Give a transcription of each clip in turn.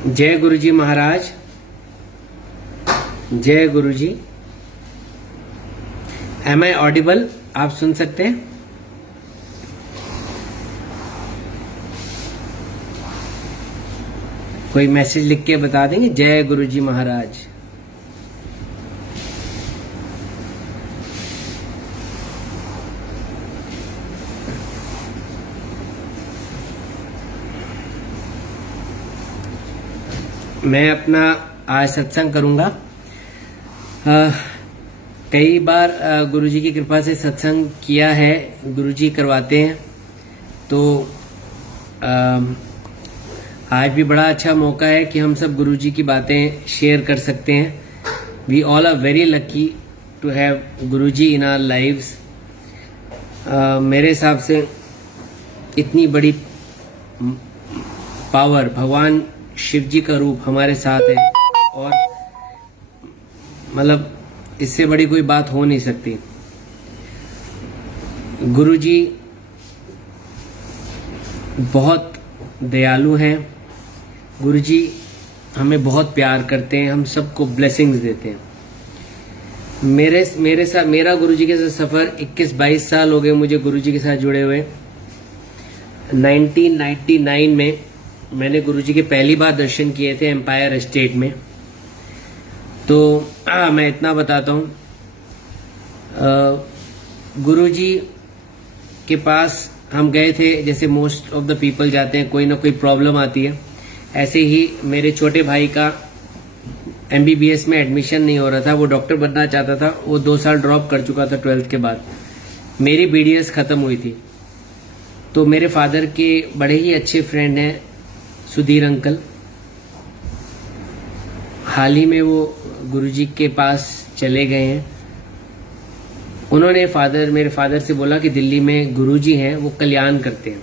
जय गुरुजी महाराज, जय गुरुजी। M I audible? आप सुन सकते हैं? कोई मैसेज लिख के बता देंगे? जय गुरुजी महाराज। मैं अपना आज सत्संग करूंगा। कई बार गुरुजी की कृपा से सत्संग किया है, गुरुजी करवाते हैं, तो आज भी बड़ा अच्छा मौका है कि हम सब गुरुजी की बातें शेयर कर सकते हैं। We all are very lucky to have Guruji in our lives. मेरे हिसाब से इतनी बड़ी पावर, भगवान शिव जी का रूप हमारे साथ है, और मतलब इससे बड़ी कोई बात हो नहीं सकती। गुरुजी बहुत दयालु हैं। गुरुजी हमें बहुत प्यार करते हैं, हम सबको ब्लेसिंग्स देते हैं। मेरे साथ मेरा गुरुजी के साथ सफर 21-22 साल हो गए मुझे गुरुजी के साथ जुड़े हुए। 1999 में मैंने गुरुजी के पहली बार दर्शन किए थे एम्पायर एस्टेट में। तो मैं इतना बताता हूँ, गुरुजी के पास हम गए थे जैसे मोस्ट ऑफ द पीपल जाते हैं, कोई ना कोई प्रॉब्लम आती है। ऐसे ही मेरे छोटे भाई का MBBS में एडमिशन नहीं हो रहा था, वो डॉक्टर बनना चाहता था, वो 2 साल ड्रॉप कर चुका था 12th के बाद। मेरी BDS खत्म हुई थी, तो मेरे फादर के बड़े ही अच्छे फ्रेंड हैं सुधीर अंकल। हाल ही में वो गुरुजी के पास चले गए हैं। उन्होंने मेरे फादर से बोला कि दिल्ली में गुरुजी हैं, वो कल्याण करते हैं।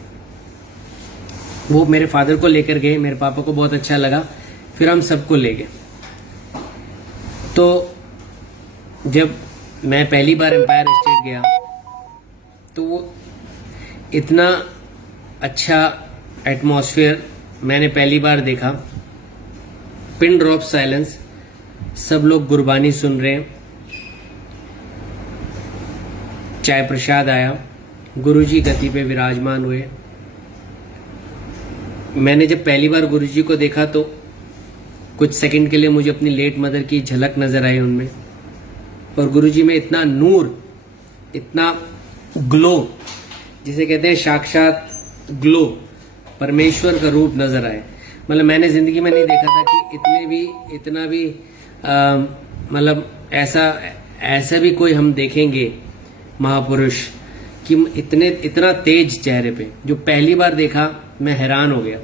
वो मेरे फादर को लेकर गए, मेरे पापा को बहुत अच्छा लगा, फिर हम सबको ले गए। तो जब मैं पहली बार एम्पायर एस्टेट गया तो वो इतना अच्छा एटमॉस्फेयर मैंने पहली बार देखा। पिन ड्रॉप साइलेंस, सब लोग गुरबानी सुन रहे हैं, चाय प्रसाद आया, गुरुजी गति पे विराजमान हुए। मैंने जब पहली बार गुरुजी को देखा तो कुछ सेकंड के लिए मुझे अपनी लेट मदर की झलक नजर आई उनमें, और गुरुजी में इतना नूर, इतना ग्लो, जिसे कहते हैं साक्षात ग्लो, परमेश्वर का रूप नजर आए। मतलब मैंने जिंदगी में नहीं देखा था कि इतना भी मतलब ऐसा भी कोई हम देखेंगे महापुरुष कि इतना तेज चेहरे पे। जो पहली बार देखा मैं हैरान हो गया।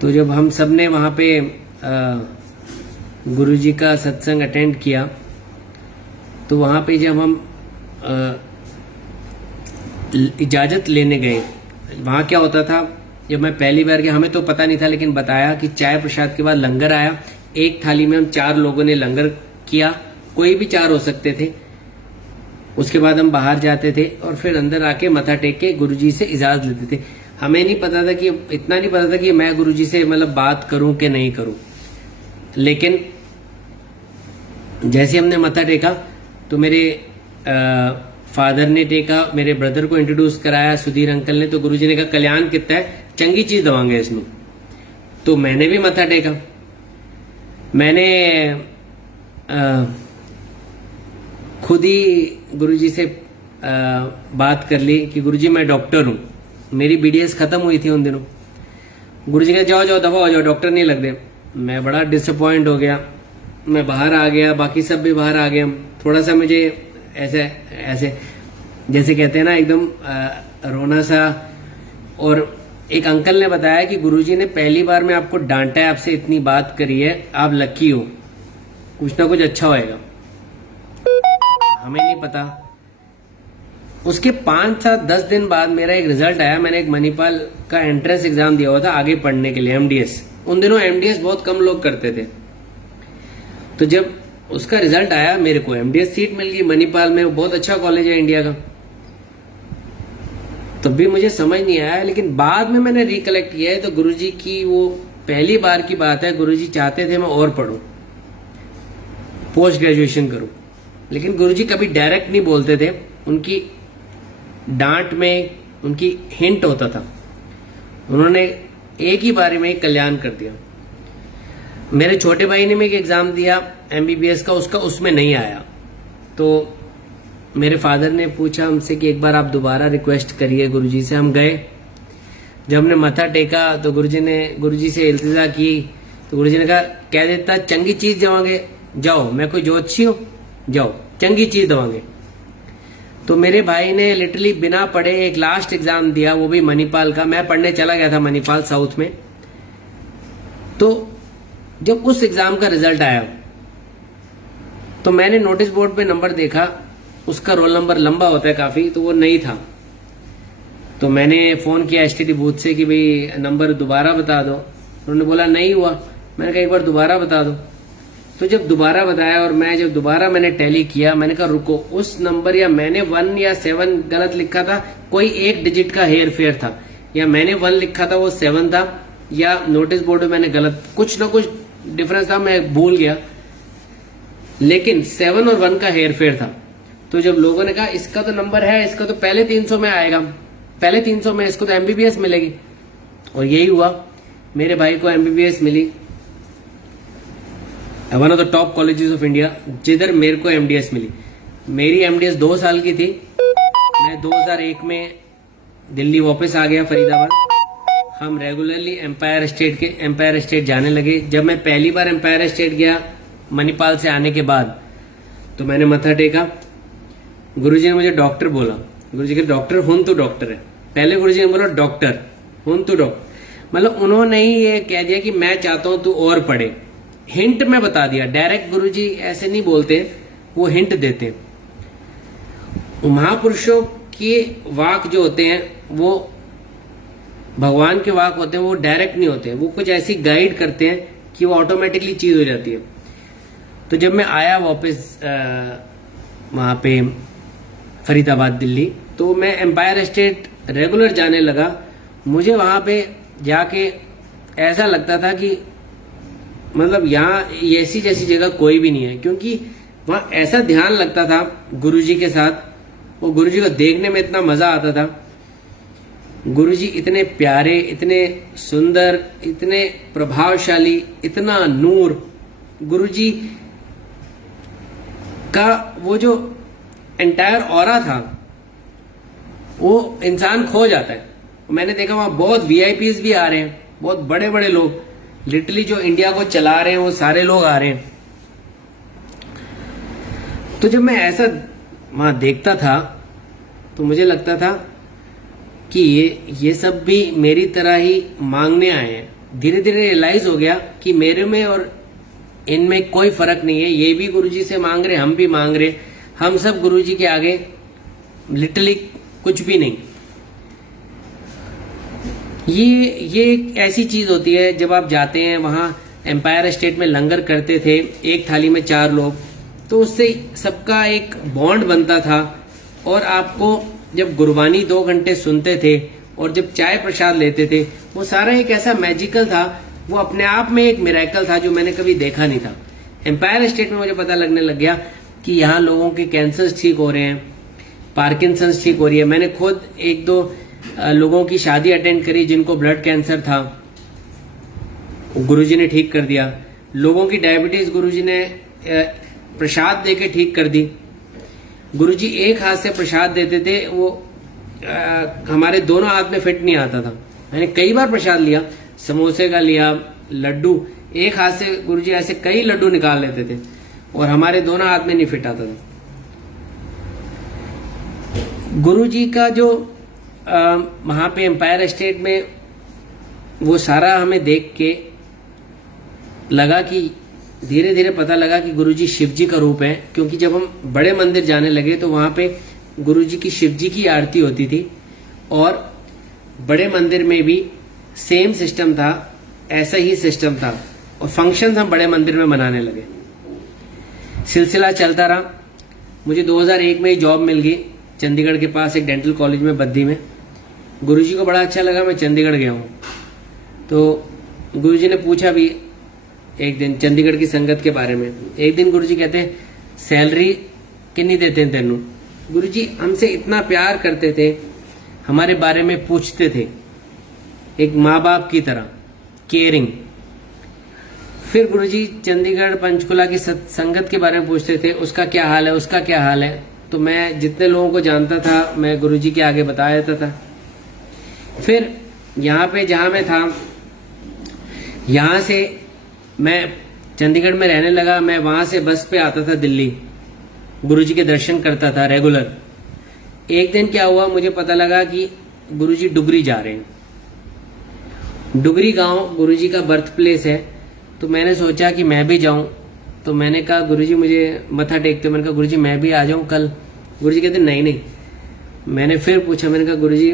तो जब हम सब ने वहां पे गुरुजी का सत्संग अटेंड किया, तो वहां पे जब हम इजाजत लेने गए, वहां क्या होता था, जब मैं पहली बार गया हमें तो पता नहीं था, लेकिन बताया कि चाय प्रसाद के बाद लंगर आया। एक थाली में हम 4 लोगों ने लंगर किया, कोई भी 4 हो सकते थे। उसके बाद हम बाहर जाते थे और फिर अंदर आके मथा टेक के गुरुजी से इजाजत लेते थे। हमें नहीं पता था कि, इतना नहीं पता था कि मैं गुरुजी से मतलब बात करूं कि नहीं करूं, लेकिन जैसे हमने मथा टेका तो मेरे फादर ने टेका, मेरे ब्रदर को इंट्रोड्यूस कराया सुधीर अंकल ने, तो गुरुजी ने कहा कल्याण कितना है, चंगी चीज दवांगे इसमें। तो मैंने भी मथा टेका। मैंने खुद ही गुरुजी से बात कर ली कि गुरुजी मैं डॉक्टर हूं, मेरी BDS खत्म हुई थी उन दिनों। गुरुजी कहा जाओ जाओ दफा हो जाओ, डॉक्टर नहीं लग दे। मैं बड़ा डिसअपॉइंट हो गया, मैं बाहर आ गया, बाकी सब भी बाहर आ गए। हम थोड़ा सा मुझे ऐसे जैसे कहते हैं ना, एकदम रोना सा। और एक अंकल ने बताया कि गुरुजी ने पहली बार में आपको डांटा है, आपसे इतनी बात करी है, आप लकी हो, कुछ ना कुछ अच्छा होएगा। हमें नहीं पता। उसके 5-7-10 दिन बाद मेरा एक रिजल्ट आया। मैंने एक मणिपाल का एंट्रेंस एग्जाम दिया हुआ था आगे पढ़ने के लिए, MDS। उन दिनों MDS बहुत कम लोग करते थे। तो जब उसका रिजल्ट आया, मेरे को MDS सीट मिल गई मणिपाल में, बहुत अच्छा कॉलेज है इंडिया का। तब भी मुझे समझ नहीं आया, लेकिन बाद में मैंने रिकलेक्ट किया है तो गुरुजी की वो पहली बार की बात है, गुरुजी चाहते थे मैं और पढूं, पोस्ट ग्रेजुएशन करूं, लेकिन गुरुजी कभी डायरेक्ट नहीं बोलते थे, उनकी डांट में उनकी हिंट होता था। उन्होंने एक ही बारे में कल्याण कर दिया। मेरे छोटे भाई ने भी एक एग्जाम दिया एमबीबीएस का, उसका उसमें नहीं आया, तो मेरे फादर ने पूछा हमसे कि एक बार आप दोबारा रिक्वेस्ट करिए गुरुजी से। हम गए, जब हमने मत्था टेका तो गुरुजी से इल्तिजा की, तो गुरुजी ने कहा कह देता चंगी चीज देवांगे, जाओ, मैं कोई ज्योतिषी हूं, जाओ चंगी चीज देवांगे। तो मेरे भाई ने लिटरली बिना पढ़े एक लास्ट एग्जाम दिया, वो भी मणिपाल का। मैं पढ़ने चला गया था मणिपाल साउथ में। तो जब उस एग्जाम का रिजल्ट आया तो मैंने नोटिस बोर्ड पे नंबर देखा, उसका रोल नंबर लंबा होता है काफी, तो वो नहीं था। तो मैंने फोन किया एसटीडी बूथ से कि भाई नंबर दोबारा बता दो। उन्होंने बोला नहीं हुआ। मैंने कहा एक बार दोबारा बता दो। तो जब दोबारा बताया और जब दोबारा मैंने टैली किया, मैंने कहा रुको, उस नंबर या मैंने 1 या 7 गलत लिखा था, कोई एक डिजिट का हेर फेर था, या मैंने 1 लिखा था वो 7 था, या नोटिस बोर्ड में मैंने गलत, कुछ ना कुछ डिफरेंस था, मैं भूल गया, लेकिन 7 और 1 का हेर फेर था। तो जब लोगों ने कहा इसका तो नंबर है, इसका तो पहले 300 में आएगा, पहले 300 में इसको तो एमबीबीएस मिलेगी, और यही हुआ। मेरे भाई को एमबीबीएस मिली, one of the top colleges of India, जिधर मेरे को एमडीएस मिली। मेरी एमडीएस 2 साल की थी। मैं 2001 में दिल्ली वापस आ गया, फरीदाबाद। हम रेगुलरली एम्पायर स्टेट जाने लगे। जब मैं पहली बार एम्पायर स्टेट गया मणिपाल से आने के बाद, तो मैंने मत्था टेका। गुरुजी ने मुझे डॉक्टर बोला। गुरुजी के डॉक्टर हुन तो डॉक्टर है। पहले गुरुजी ने बोला डॉक्टर हुन तो डॉक्टर, मतलब उन्होंने ही ये कह दिया कि मैं चाहता हूं तू और पढ़े। हिंट में बता दिया, डायरेक्ट गुरुजी ऐसे नहीं बोलते, वो हिंट देते। महापुरुषों के वाक जो होते हैं वो भगवान के वाक होते हैं, वो डायरेक्ट नहीं होते, वो कुछ ऐसी गाइड करते हैं कि वो ऑटोमेटिकली चीज हो जाती है। तो जब मैं आया वापस वहां पे फरीदाबाद दिल्ली, तो मैं एम्पायर स्टेट रेगुलर जाने लगा। मुझे वहां पे जाके ऐसा लगता था कि मतलब यहाँ ऐसी जैसी जगह कोई भी नहीं है, क्योंकि वहां ऐसा ध्यान लगता था गुरुजी के साथ, वो गुरुजी को देखने में इतना मजा आता था। गुरुजी इतने प्यारे, इतने सुंदर, इतने प्रभावशाली, इतना नूर। गुरुजी का वो जो एंटायर ऑरा था, वो इंसान खो जाता है। मैंने देखा वहां बहुत वीआईपीज भी आ रहे हैं, बहुत बड़े बड़े लोग, लिटरली जो इंडिया को चला रहे हैं वो सारे लोग आ रहे हैं। तो जब मैं ऐसा वहां देखता था तो मुझे लगता था कि ये सब भी मेरी तरह ही मांगने आए हैं। धीरे धीरे रियलाइज हो गया कि मेरे में और इनमें कोई फर्क नहीं है। ये भी गुरुजी से मांग रहे, हम भी मांग रहे, हम सब गुरुजी के आगे लिटरली कुछ भी नहीं। ये एक ऐसी चीज होती है, जब आप जाते हैं वहां एम्पायर स्टेट में लंगर करते थे, एक थाली में 4 लोग, तो उससे सबका एक बॉन्ड बनता था। और आपको जब गुरबानी 2 घंटे सुनते थे और जब चाय प्रसाद लेते थे, वो सारा एक ऐसा मैजिकल था, वो अपने आप में एक मिरेकल था जो मैंने कभी देखा नहीं था। एम्पायर स्टेट में मुझे पता लगने लग गया कि यहाँ लोगों के कैंसर ठीक हो रहे हैं, पार्किंसंस ठीक हो रही है। मैंने खुद 1-2 लोगों की शादी अटेंड करी जिनको ब्लड कैंसर था, गुरुजी ने ठीक कर दिया। लोगों की डायबिटीज गुरुजी ने प्रसाद देके ठीक कर दी। गुरुजी एक हाथ से प्रसाद देते थे, वो हमारे दोनों हाथ में फिट नहीं आता था। मैंने कई बार प्रसाद लिया, समोसे का लिया, लड्डू, एक हाथ से गुरुजी ऐसे कई लड्डू निकाल लेते थे और हमारे दोनों हाथ में नहीं फिट आता था। गुरुजी का जो वहां पे एम्पायर स्टेट में वो सारा हमें देख के लगा कि धीरे धीरे पता लगा कि गुरुजी शिवजी का रूप है। क्योंकि जब हम बड़े मंदिर जाने लगे तो वहां पे गुरुजी की शिवजी की आरती होती थी, और बड़े मंदिर में भी सेम सिस्टम था, ऐसा ही सिस्टम था, और फंक्शंस हम बड़े मंदिर में मनाने लगे। सिलसिला चलता रहा। मुझे 2001 में जॉब मिल गई चंडीगढ़ के पास एक डेंटल कॉलेज में, बद्दी में। गुरुजी को बड़ा अच्छा लगा, मैं चंडीगढ़ गया हूँ। तो गुरुजी ने पूछा भी एक दिन चंडीगढ़ की संगत के बारे में। एक दिन गुरुजी कहते हैं सैलरी कितनी देते हैं तेनू। गुरुजी हमसे इतना प्यार करते थे, हमारे बारे में पूछते थे एक माँ बाप की तरह, केयरिंग। फिर गुरुजी चंडीगढ़ पंचकुला की संगत के बारे में पूछते थे, उसका क्या हाल है, उसका क्या हाल है। तो मैं जितने लोगों को जानता था मैं गुरुजी के आगे बता देता था। फिर यहाँ पे जहाँ मैं था, यहाँ से मैं चंडीगढ़ में रहने लगा। मैं वहां से बस पे आता था दिल्ली, गुरुजी के दर्शन करता था रेगुलर। एक दिन क्या हुआ, मुझे पता लगा कि गुरुजी डुगरी जा रहे हैं। डुगरी गांव गुरुजी का बर्थ प्लेस है। तो मैंने सोचा कि मैं भी जाऊं। तो मैंने कहा गुरुजी मुझे मत्था टेकते, मैंने कहा गुरुजी मैं भी आ जाऊं कल। गुरुजी कहते नहीं नहीं। मैंने फिर पूछा, मैंने कहा गुरुजी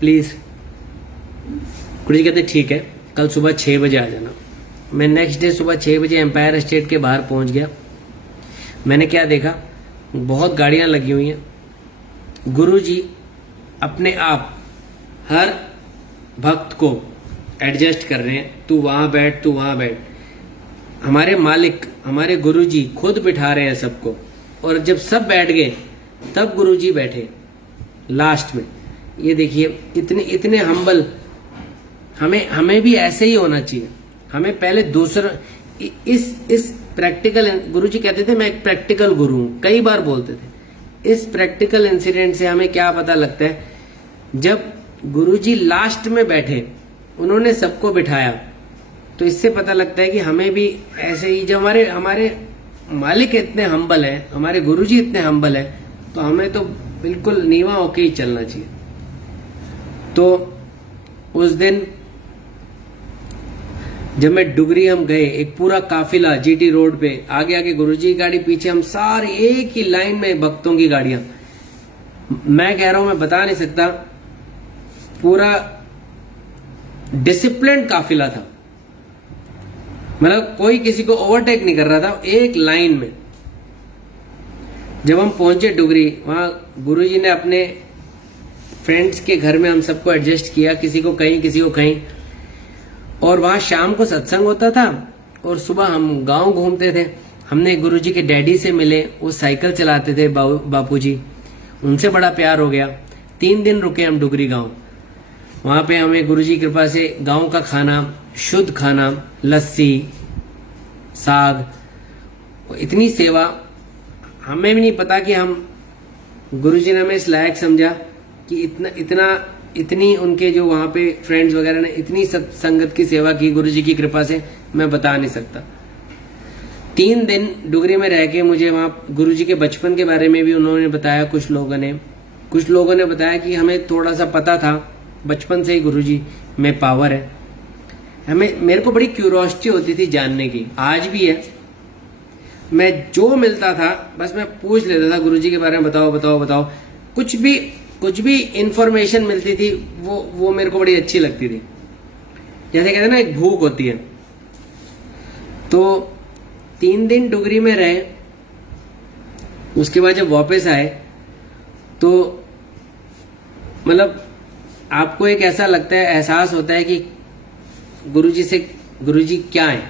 प्लीज। गुरुजी कहते ठीक है, कल सुबह 6 बजे आ जाना। मैं नेक्स्ट डे सुबह 6 बजे एम्पायर स्टेट के बाहर पहुंच गया। मैंने क्या देखा, बहुत गाड़ियां लगी हुई हैं। गुरुजी अपने आप हर भक्त को एडजस्ट कर रहे हैं, तू वहां बैठ, तू वहां बैठ। हमारे मालिक, हमारे गुरुजी खुद बिठा रहे हैं सबको। और जब सब बैठ गए तब गुरुजी बैठे लास्ट में। ये देखिए इतने इतने हम्बल। हमें भी ऐसे ही होना चाहिए। हमें पहले दूसरा इस प्रैक्टिकल, गुरुजी कहते थे मैं एक प्रैक्टिकल गुरु हूं, कई बार बोलते थे। इस प्रैक्टिकल इंसिडेंट से हमें क्या पता लगता है, जब गुरुजी लास्ट में बैठे, उन्होंने सबको बिठाया, तो इससे पता लगता है कि हमें भी ऐसे ही, जब हमारे मालिक इतने हम्बल है, हमारे गुरुजी इतने हम्बल है, तो हमें तो बिल्कुल नीवा होके ही चलना चाहिए। तो उस दिन जब मैं डुगरी हम गए, एक पूरा काफिला जीटी रोड पे, आगे आगे गुरुजी की गाड़ी, पीछे हम सारे एक ही लाइन में भक्तों की गाड़ियां। मैं कह रहा हूं, मैं बता नहीं सकता, पूरा डिसिप्लिन्ड काफिला था। मतलब कोई किसी को ओवरटेक नहीं कर रहा था, एक लाइन में। जब हम पहुंचे डुगरी, वहां गुरुजी ने अपने फ्रेंड्स के घर में हम सबको एडजस्ट किया, किसी को कहीं किसी को कहीं। और वहां शाम को सत्संग होता था और सुबह हम गांव घूमते थे। हमने गुरुजी के डैडी से मिले, वो साइकिल चलाते थे, बापूजी, उनसे बड़ा प्यार हो गया। 3 दिन रुके हम डुगरी गांव। वहां पे हमें गुरुजी की कृपा से गांव का खाना, शुद्ध खाना, लस्सी, साग, इतनी सेवा। हमें भी नहीं पता कि हम, गुरुजी ने हमें इस लायक समझा कि इतनी उनके जो वहां पे फ्रेंड्स वगैरह ने इतनी संगत की सेवा की गुरुजी की कृपा से, मैं बता नहीं सकता। 3 दिन डुगरी में रह के मुझे वहां गुरुजी के बचपन के बारे में भी उन्होंने बताया। कुछ लोगों ने बताया कि हमें थोड़ा सा पता था बचपन से ही गुरुजी में पावर है। मेरे को बड़ी क्यूरियोसिटी होती थी जानने की, आज भी है। मैं जो मिलता था बस मैं पूछ लेता था गुरुजी के बारे में, बताओ। कुछ भी इंफॉर्मेशन मिलती थी वो मेरे को बड़ी अच्छी लगती थी। जैसे कहते हैं ना, एक भूख होती है। तो 3 दिन डुगरी में रहे, उसके बाद जब वापस आए तो मतलब आपको एक ऐसा लगता है, एहसास होता है कि गुरुजी क्या है।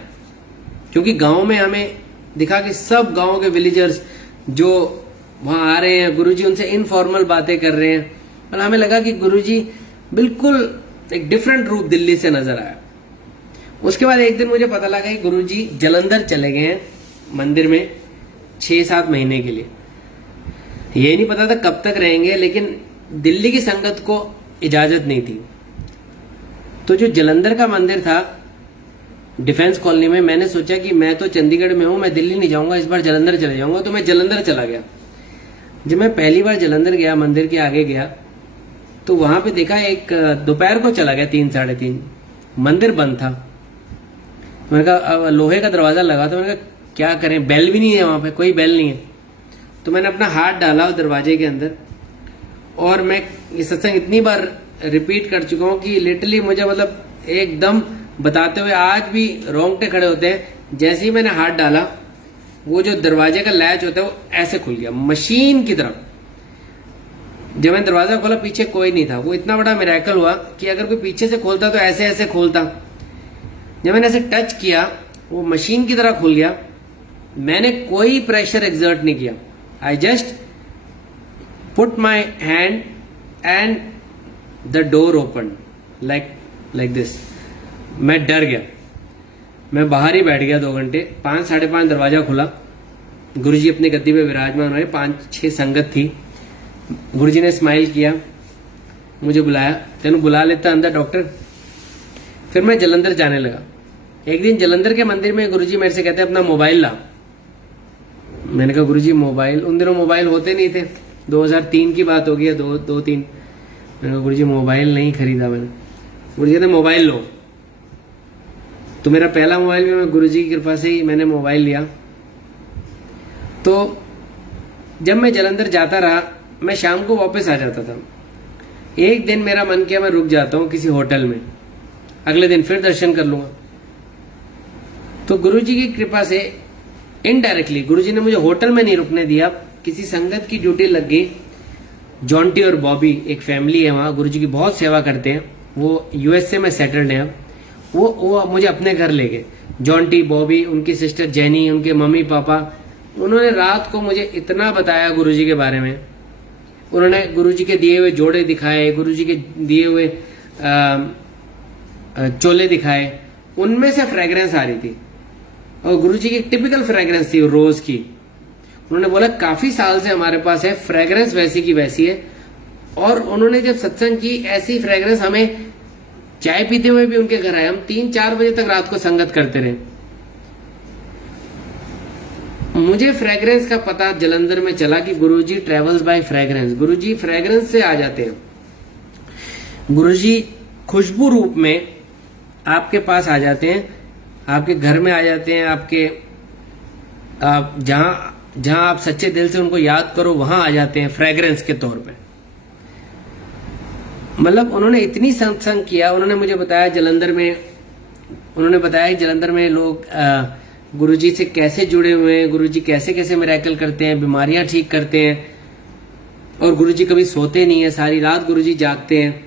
क्योंकि गांव में हमें दिखा कि सब गांव के विलेजर्स जो वहां आ रहे हैं, गुरुजी उनसे इनफॉर्मल बातें कर रहे हैं। और हमें लगा कि गुरुजी बिल्कुल एक डिफरेंट रूप दिल्ली से नजर आया। उसके बाद एक दिन मुझे पता लगा कि गुरुजी जलंधर चले गए हैं मंदिर में 6-7 महीने के लिए। ये नहीं पता था कब तक रहेंगे, लेकिन दिल्ली की संगत को इजाजत नहीं थी। तो जो जलंधर का मंदिर था डिफेंस कॉलोनी में, मैंने सोचा कि मैं तो चंडीगढ़ में हूं, मैं दिल्ली नहीं जाऊंगा, इस बार जलंधर चले जाऊंगा। तो मैं जलंधर चला गया। जब मैं पहली बार जलंधर गया, मंदिर के आगे गया, तो वहां पे देखा, एक दोपहर को चला गया 3-3:30, मंदिर बंद था। मैंने कहा लोहे का दरवाजा लगा, तो मैंने कहा क्या करें, बेल भी नहीं है वहां पे, कोई बेल नहीं है। तो मैंने अपना हाथ डाला दरवाजे के अंदर, और मैं ये सत्संग इतनी बार रिपीट कर चुका हूं कि लिटरली मुझे मतलब एकदम बताते हुए आज भी रोंगटे खड़े होते हैं। जैसे ही मैंने हाथ डाला, वो जो दरवाजे का लैच होता है वो ऐसे खुल गया, मशीन की तरह। जब मैंने दरवाजा खोला पीछे कोई नहीं था। वो इतना बड़ा मिरेकल हुआ कि अगर कोई पीछे से खोलता तो ऐसे ऐसे खोलता। जब मैंने ऐसे टच किया वो मशीन की तरह खुल गया। मैंने कोई प्रेशर एक्सर्ट नहीं किया। I just put my hand and the door open like this. मैं डर गया, मैं बाहर ही बैठ गया 2 घंटे। 5 साढ़े 5 दरवाजा खुला। गुरुजी अपनी गद्दी पे विराजमान हुए, 5-6 संगत थी। गुरुजी ने स्माइल किया, मुझे बुलाया, तेनू बुला लेता अंदर डॉक्टर। फिर मैं जलंधर जाने लगा। एक दिन जलंधर के मंदिर में गुरुजी मेरे से कहते अपना मोबाइल ला। मैंने कहा गुरुजी मोबाइल, उन दिनों मोबाइल होते नहीं थे, 2003 की बात होगी, 2-3। मैंने कहा गुरुजी मोबाइल नहीं खरीदा मैंने। गुरुजी कहते मोबाइल लो। तो मेरा पहला मोबाइल भी मैं गुरुजी की कृपा से ही मैंने मोबाइल लिया। तो जब मैं जलंधर जाता रहा, मैं शाम को वापस आ जाता था। एक दिन मेरा मन किया मैं रुक जाता हूँ किसी होटल में, अगले दिन फिर दर्शन कर लूंगा। तो गुरुजी की कृपा से इनडायरेक्टली गुरुजी ने मुझे होटल में नहीं रुकने दिया। किसी संगत की ड्यूटी लग गई। जॉन्टी और बॉबी एक फैमिली है वहां, गुरुजी की बहुत सेवा करते हैं। वो यूएसए में सेटल्ड हैं। वो मुझे अपने घर ले गए। जॉन्टी, बॉबी, उनकी सिस्टर जेनी, उनके मम्मी पापा, उन्होंने रात को मुझे इतना बताया गुरुजी के बारे में। उन्होंने गुरुजी के दिए हुए जोड़े दिखाए, गुरुजी के दिए हुए चोले दिखाए। उनमें से फ्रेग्रेंस आ रही थी और गुरुजी की एक टिपिकल फ्रेग्रेंस थी रोज की। उन्होंने बोला काफी साल से हमारे पास है, फ्रेग्रेंस वैसी की वैसी है। और उन्होंने जब सत्संग की, ऐसी फ्रेग्रेंस हमें चाय पीते हुए भी उनके घर आए। हम 3-4 बजे तक रात को संगत करते रहे। मुझे फ्रेग्रेंस का पता जलंधर में चला कि गुरुजी ट्रेवल्स बाय फ्रेग्रेंस। गुरुजी फ्रेग्रेंस से आ जाते हैं। गुरुजी खुशबू रूप में आपके पास आ जाते हैं, आपके घर में आ जाते हैं। आप जहां आप सच्चे दिल से उनको याद करो वहां आ जाते हैं फ्रेग्रेंस के तौर पे। मतलब उन्होंने इतनी सत्संग किया। उन्होंने मुझे बताया जलंधर में लोग गुरुजी से कैसे जुड़े हुए हैं, गुरुजी कैसे कैसे मिरेकल करते हैं, बीमारियां ठीक करते हैं। और गुरुजी कभी सोते नहीं है, सारी रात गुरुजी जागते हैं।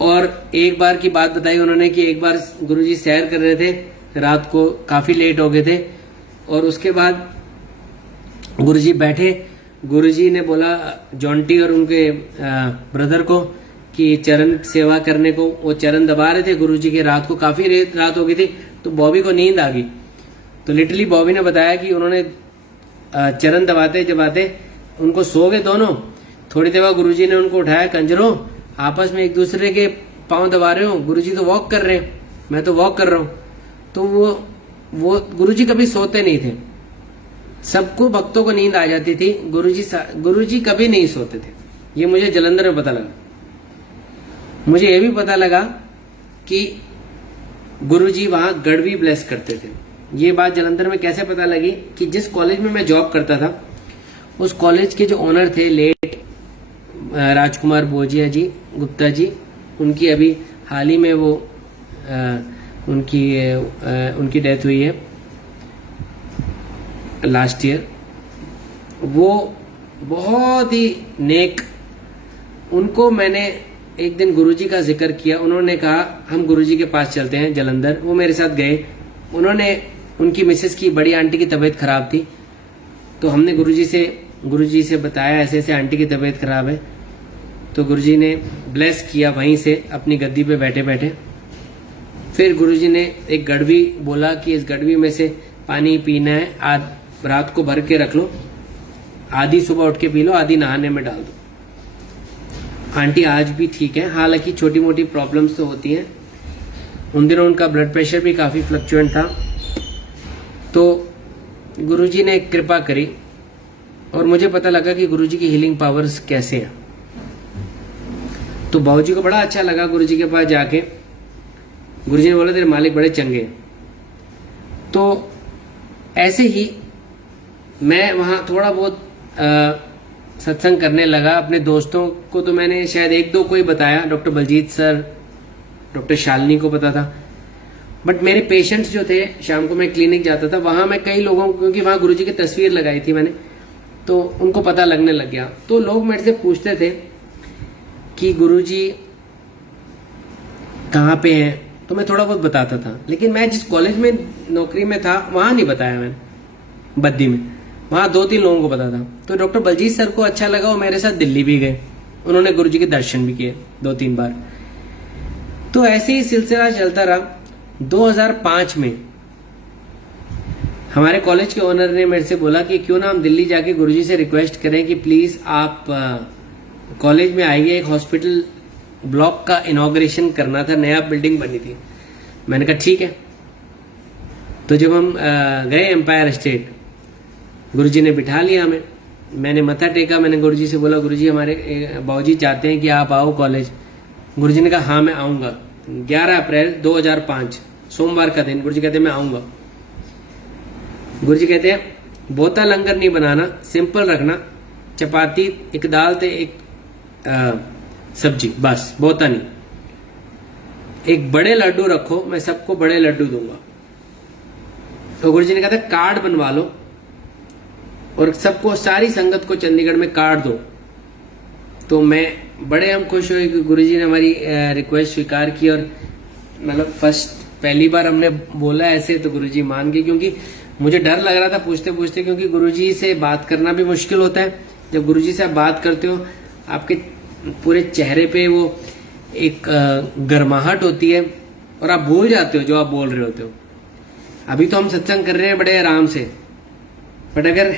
और एक बार की बात बताई उन्होंने कि एक बार गुरुजी सैर कर रहे थे, रात को काफी लेट हो गए थे। और उसके बाद गुरुजी बैठे, गुरुजी ने बोला जॉन्टी और उनके ब्रदर को कि चरण सेवा करने को। वो चरण दबा रहे थे गुरुजी के। रात को काफी रात हो गई थी, तो बॉबी को नींद आ गई। तो लिटरली बॉबी ने बताया कि उन्होंने चरण दबाते उनको सो गए दोनों। थोड़ी देर बाद गुरुजी ने उनको उठाया, कंजरों आपस में एक दूसरे के पांव दबा रहे हो, गुरुजी तो वॉक कर रहे हैं, मैं तो वॉक कर रहा हूं। तो वो गुरुजी कभी सोते नहीं थे। सबको भक्तों को नींद आ जाती थी, गुरुजी कभी नहीं सोते थे। ये मुझे जलंधर में पता लगा। मुझे ये भी पता लगा कि गुरुजी वहां गढ़वी ब्लेस करते थे। ये बात जलंधर में कैसे पता लगी कि जिस कॉलेज में मैं जॉब करता था, उस कॉलेज के जो ओनर थे लेट राजकुमार बोजिया जी, गुप्ता जी, उनकी अभी हाल ही में वो उनकी डेथ हुई है लास्ट ईयर। वो बहुत ही नेक, उनको मैंने एक दिन गुरुजी का जिक्र किया। उन्होंने कहा हम गुरुजी के पास चलते हैं जलंधर। वो मेरे साथ गए। उनकी मिसेस की बड़ी आंटी की तबीयत खराब थी। तो हमने गुरुजी से बताया ऐसे ऐसे आंटी की तबीयत खराब है। तो गुरुजी ने ब्लेस किया वहीं से अपनी गद्दी पे बैठे बैठे। फिर गुरुजी ने एक गड़वी बोला कि इस गड़वी में से पानी पीना है, रात को भर के रख लो, आधी सुबह उठ के पी लो, आधी नहाने में डाल दो। आंटी आज भी ठीक है, हालांकि छोटी मोटी प्रॉब्लम्स तो होती हैं। उन दिनों उनका ब्लड प्रेशर भी काफी फ्लक्चुएंट था। तो गुरुजी ने कृपा करी और मुझे पता लगा कि गुरुजी की हीलिंग पावर्स कैसे हैं। तो बाबूजी को बड़ा अच्छा लगा गुरुजी के पास जाके। गुरुजी ने बोला तेरे मालिक बड़े चंगे। तो ऐसे ही मैं वहां थोड़ा बहुत सत्संग करने लगा। अपने दोस्तों को तो मैंने शायद 1-2 को ही बताया, doctor Baljeet sir, doctor Shalini को पता था। बट मेरे पेशेंट्स जो थे, शाम को मैं क्लिनिक जाता था, वहां मैं कई लोगों को, क्योंकि वहां गुरुजी की तस्वीर लगाई थी मैंने, तो उनको पता लगने लग गया। तो लोग मेरे से पूछते थे कि गुरुजी कहाँ पे हैं, तो मैं थोड़ा बहुत बताता था। लेकिन मैं जिस कॉलेज में नौकरी में था वहां नहीं बताया मैंने, बद्दी में, वहां 2-3 लोगों को पता था। तो डॉक्टर बलजीत सर को अच्छा लगा, वो मेरे साथ दिल्ली भी गए, उन्होंने गुरुजी के दर्शन भी किए 2-3 बार। तो ऐसे ही सिलसिला चलता रहा। 2005 में हमारे कॉलेज के ओनर ने मेरे से बोला कि क्यों ना हम दिल्ली जाके गुरुजी से रिक्वेस्ट करें कि प्लीज आप कॉलेज में आइए, एक हॉस्पिटल ब्लॉक का इनॉग्रेशन करना था, नया बिल्डिंग बनी थी। मैंने कहा ठीक है। तो जब हम गए एम्पायर स्टेट, गुरुजी ने बिठा लिया हमें, मैंने मत्था टेका, मैंने गुरुजी से बोला गुरुजी हमारे बाबूजी चाहते हैं कि आप आओ कॉलेज। गुरुजी ने कहा हाँ मैं आऊंगा। 11 अप्रैल 2005 सोमवार का दिन, गुरुजी कहते हैं मैं आऊंगा। गुरुजी कहते हैं बोता लंगर नहीं बनाना, सिंपल रखना, चपाती, एक दाल ते एक सब्जी, बस, बोता नहीं। एक बड़े लड्डू रखो, मैं सबको बड़े लड्डू दूंगा। तो गुरुजी ने कहा था कार्ड बनवा लो और सबको, सारी संगत को चंडीगढ़ में कार्ड दो। तो मैं बड़े हम खुश हुए कि गुरुजी ने हमारी रिक्वेस्ट स्वीकार की। और मतलब पहली बार हमने बोला ऐसे तो गुरुजी मान गए, क्योंकि मुझे डर लग रहा था पूछते पूछते, क्योंकि गुरुजी से बात करना भी मुश्किल होता है। जब गुरुजी से आप बात करते हो, आपके पूरे चेहरे पे वो एक गर्माहट होती है और आप भूल जाते हो जो आप बोल रहे होते हो। अभी तो हम सत्संग कर रहे हैं बड़े आराम से, बट अगर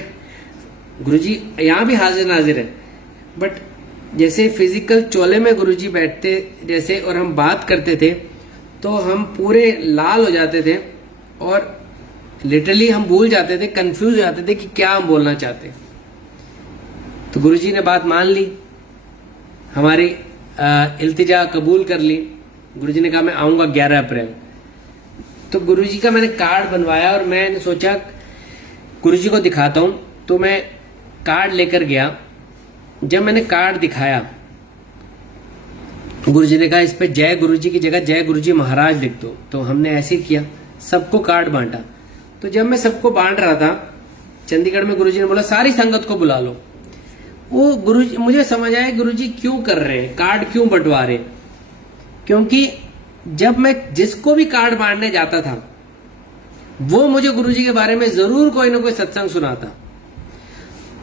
गुरुजी यहाँ भी हाजिर नाजिर है, बट जैसे फिजिकल चोले में गुरुजी बैठते जैसे और हम बात करते थे तो हम पूरे लाल हो जाते थे और लिटरली हम भूल जाते थे, कंफ्यूज हो जाते थे कि क्या हम बोलना चाहते। तो गुरुजी ने बात मान ली, हमारी इल्तिजा कबूल कर ली। गुरुजी ने कहा मैं आऊंगा 11 अप्रैल। तो गुरुजी का मैंने कार्ड बनवाया और मैंने सोचा गुरुजी को दिखाता हूं। तो मैं कार्ड लेकर गया। जब मैंने कार्ड दिखाया, गुरुजी ने कहा इस पे जय गुरुजी की जगह जय गुरुजी महाराज लिख दो। तो हमने ऐसे ही किया, सबको कार्ड बांटा। तो जब मैं सबको बांट रहा था, चंडीगढ़ में गुरुजी ने बोला सारी संगत को बुला लो। वो गुरुजी, मुझे समझ आया गुरुजी क्यों कर रहे हैं, कार्ड क्यों बंटवा रहे। क्योंकि जब मैं जिसको भी कार्ड बांटने जाता था वो मुझे गुरुजी के बारे में जरूर कोई ना कोई सत्संग सुनाता।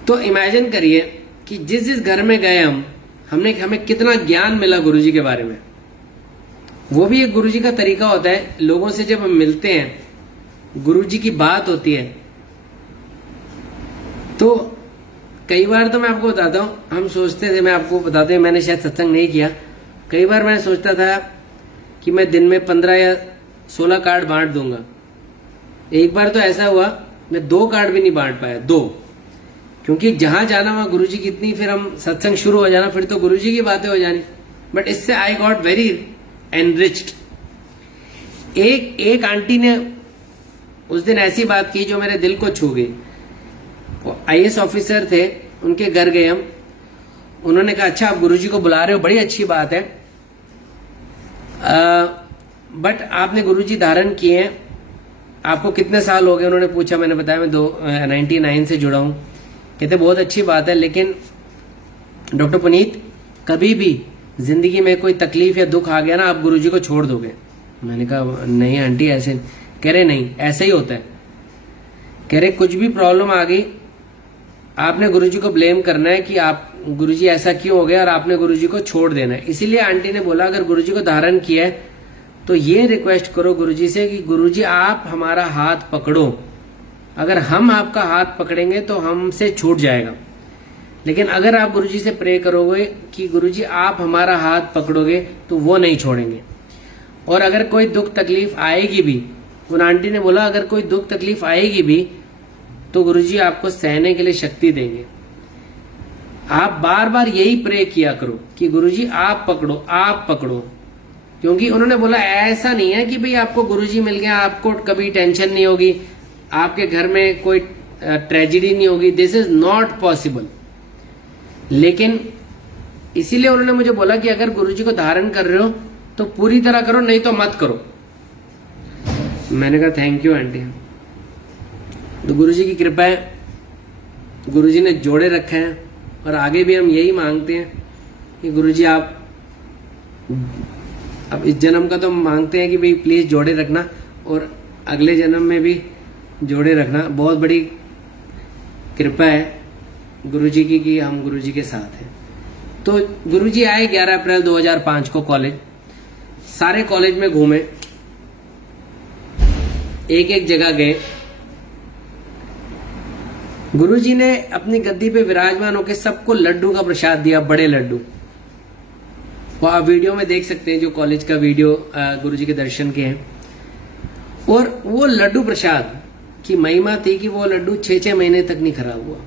तो इमेजिन करिए कि जिस जिस घर में गए हमें कितना ज्ञान मिला गुरुजी के बारे में। वो भी एक गुरुजी का तरीका होता है, लोगों से जब हम मिलते हैं, गुरुजी की बात होती है, तो कई बार तो मैं आपको बताता हूं, हम सोचते थे, मैं आपको बताते हैं, मैंने शायद सत्संग नहीं किया, कई बार मैं सोचता था कि मैं दिन में 15 या 16 कार्ड बांट दूंगा। एक बार तो ऐसा हुआ मैं 2 कार्ड भी नहीं बांट पाया, 2, क्योंकि जहां जाना वहां गुरुजी की इतनी, फिर हम सत्संग शुरू हो जाना, फिर तो गुरुजी की बातें हो जानी। बट इससे आई गॉट वेरी एनरिच्ड। एक आंटी ने उस दिन ऐसी बात की जो मेरे दिल को छू गई। वो IAS ऑफिसर थे, उनके घर गए हम। उन्होंने कहा अच्छा आप गुरुजी को बुला रहे हो, बड़ी अच्छी बात है, बट आपने गुरुजी धारण किए हैं, आपको कितने साल हो गए? उन्होंने पूछा, मैंने बताया मैं 99 से जुड़ा हूं। कहते बहुत अच्छी बात है, लेकिन डॉक्टर पुनीत कभी भी जिंदगी में कोई तकलीफ या दुख आ गया ना, आप गुरुजी को छोड़ दोगे? मैंने कहा नहीं आंटी ऐसे। कह रहे नहीं, ऐसे ही होता है। कह रहे कुछ भी प्रॉब्लम आ गई, आपने गुरुजी को ब्लेम करना है कि आप गुरुजी ऐसा क्यों हो गया, और आपने गुरुजी को छोड़ देना है। इसीलिए आंटी ने बोला अगर गुरुजी को धारण किया है तो ये रिक्वेस्ट करो गुरुजी से कि गुरुजी आप हमारा हाथ पकड़ो। अगर हम आपका हाथ पकड़ेंगे तो हमसे छूट जाएगा, लेकिन अगर आप गुरुजी से प्रे करोगे कि गुरुजी आप हमारा हाथ पकड़ोगे तो वो नहीं छोड़ेंगे। और अगर कोई दुख तकलीफ आएगी भी, उन आंटी ने बोला अगर कोई दुख तकलीफ आएगी भी तो गुरुजी आपको सहने के लिए शक्ति देंगे। आप बार बार यही प्रे किया करो कि गुरुजी आप पकड़ो, आप पकड़ो। क्योंकि उन्होंने बोला ऐसा नहीं है कि भाई आपको गुरुजी मिल गया आपको कभी टेंशन नहीं होगी, आपके घर में कोई ट्रेजेडी नहीं होगी। This is not possible. लेकिन इसीलिए उन्होंने मुझे बोला कि अगर गुरुजी को धारण कर रहे हो तो पूरी तरह करो, नहीं तो मत करो। मैंने कहा थैंक यू आंटी। तो गुरुजी की कृपा है, गुरुजी ने जोड़े रखे हैं और आगे भी हम यही मांगते हैं कि गुरुजी आप अब इस जन्म का तो हम मांगते हैं कि भाई प्लीज जोड़े रखना और अगले जन्म में भी जोड़े रखना। बहुत बड़ी कृपा है गुरुजी की कि हम गुरुजी के साथ हैं। तो गुरुजी आए 11 अप्रैल 2005 को कॉलेज, सारे कॉलेज में घूमे, एक एक जगह गए। गुरुजी ने अपनी गद्दी पे विराजमान होकर सबको लड्डू का प्रसाद दिया, बड़े लड्डू। वो आप वीडियो में देख सकते हैं, जो कॉलेज का वीडियो गुरुजी के दर्शन के हैं। और वो लड्डू प्रसाद की महिमा थी कि वो लड्डू 6-6 महीने तक नहीं खराब हुआ।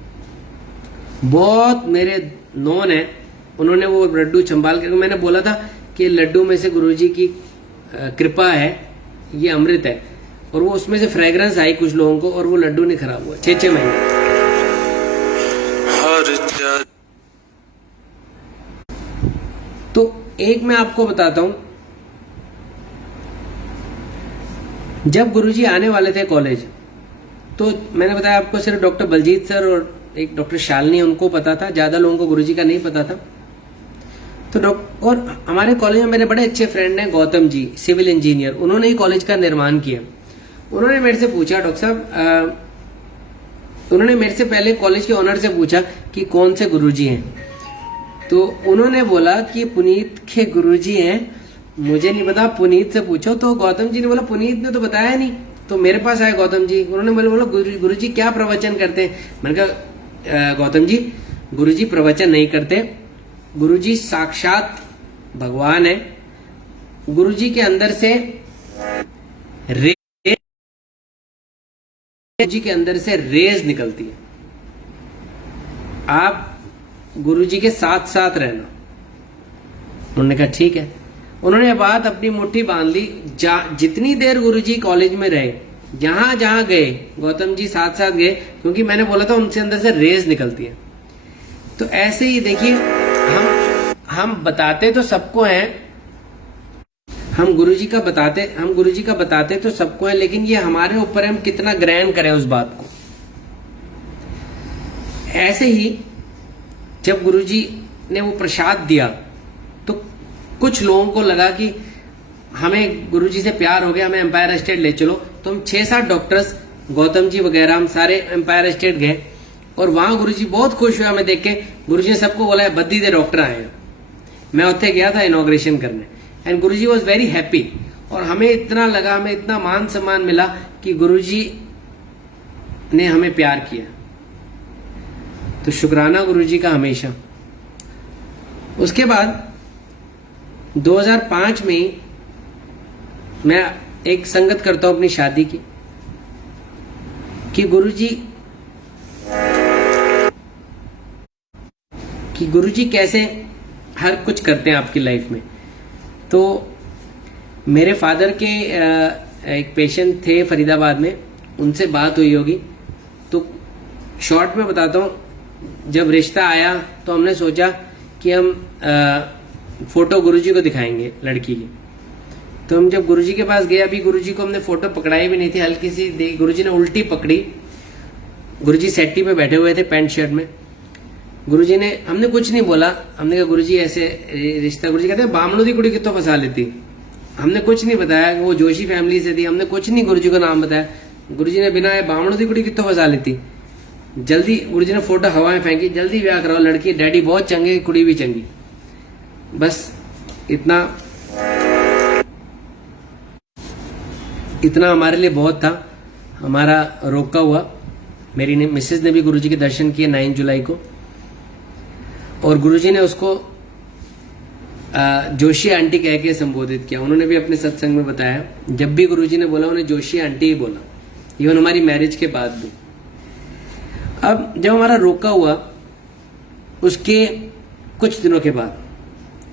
बहुत मेरे नॉन है, उन्होंने वो लड्डू संभाल कर, मैंने बोला था कि लड्डू में से गुरुजी की कृपा है, ये अमृत है, और वो उसमें से फ्रेग्रेंस आई कुछ लोगों को और वो लड्डू नहीं खराब हुआ 6-6 महीने। तो एक मैं आपको बताता हूं, जब गुरुजी आने वाले थे कॉलेज, तो मैंने बताया आपको सिर्फ डॉक्टर बलजीत सर और एक डॉक्टर शालिनी, उनको पता था, ज्यादा लोगों को गुरुजी का नहीं पता था। तो और हमारे कॉलेज में मेरे बड़े अच्छे फ्रेंड हैं गौतम जी, सिविल इंजीनियर, उन्होंने ही कॉलेज का निर्माण किया। उन्होंने मेरे से पूछा, डॉक्टर साहब, उन्होंने मेरे से पहले कॉलेज के ऑनर से पूछा कि कौन से गुरुजी हैं। तो उन्होंने बोला कि पुनीत के गुरुजी हैं। मुझे नहीं पता, पुनीत से पूछो। तो गौतम जी ने बोला पुनीत ने तो बताया नहीं। तो मेरे पास आए गौतम जी, उन्होंने बोला गुरुजी क्या प्रवचन करते हैं। मैंने कहा गौतम जी, गुरुजी प्रवचन नहीं करते, गुरुजी साक्षात भगवान है। गुरुजी के अंदर से गुरुजी के अंदर से रेज निकलती है, आप गुरुजी के साथ साथ रहना। उन्होंने कहा ठीक है। उन्होंने बात अपनी मुट्ठी बांध ली। जितनी देर गुरुजी कॉलेज में रहे, जहां जहां गए, गौतम जी साथ साथ गए, क्योंकि मैंने बोला था उनसे अंदर से रेज निकलती है। तो ऐसे ही देखिए, हम बताते तो सबको हैं, हम गुरुजी का बताते तो सबको है, लेकिन ये हमारे ऊपर है हम कितना ग्रहण करें उस बात को। ऐसे ही जब गुरुजी ने वो प्रसाद दिया तो कुछ लोगों को लगा कि हमें गुरुजी से प्यार हो गया, हमें एम्पायर एस्टेट ले चलो। तो हम 6-7 डॉक्टर्स, गौतम जी वगैरह, हम सारे एम्पायर एस्टेट गए और वहां गुरुजी बहुत खुश हुए हमें देख के। गुरुजी ने सबको बोला बद्दी दे डॉक्टर आए हैं। मैं उत्थे गया था इनॉग्रेशन करने, and Guruji was very happy. और हमें इतना लगा, हमें इतना मान सम्मान मिला कि गुरुजी ने हमें प्यार किया। तो शुक्राना गुरुजी का हमेशा। उसके बाद 2005 में मैं एक संगत करता हूं अपनी शादी की, कि गुरुजी कैसे हर कुछ करते हैं आपकी लाइफ में। तो मेरे फादर के एक पेशेंट थे फरीदाबाद में, उनसे बात हुई होगी। तो शॉर्ट में बताता हूं, जब रिश्ता आया तो हमने सोचा कि हम फोटो गुरुजी को दिखाएंगे लड़की की। तो हम जब गुरुजी के पास गए, अभी गुरुजी को हमने फोटो पकड़ाई भी नहीं थी, हल्की सी गुरुजी ने उल्टी पकड़ी। गुरुजी सेट्टी पे बैठे हुए थे पैंट शर्ट में। गुरुजी ने, हमने कुछ नहीं बोला, हमने कहा गुरुजी ऐसे रिश्ता, गुरुजी कहते हैं बामणों दी कुड़ी कितों फंसा लेती। हमने कुछ नहीं बताया, वो जोशी फैमिली से थी, हमने कुछ नहीं गुरुजी को नाम बताया। गुरुजी ने बिना बामणों दी कुड़ी कितों फंसा लेती। जल्दी गुरुजी ने फोटो हवा में फेंकी, जल्दी ब्याह कराओ, लड़की डैडी बहुत चंगे, कुड़ी भी चंगी। बस इतना हमारे लिए बहुत था। हमारा रोका हुआ। मेरी मिसेज ने भी गुरुजी के दर्शन किए 9 जुलाई को, और गुरुजी ने उसको जोशी आंटी कह के संबोधित किया। उन्होंने भी अपने सत्संग में बताया, जब भी गुरुजी ने बोला उन्हें जोशी आंटी ही बोला, इवन हमारी मैरिज के बाद भी। अब जब हमारा रोका हुआ, उसके कुछ दिनों के बाद,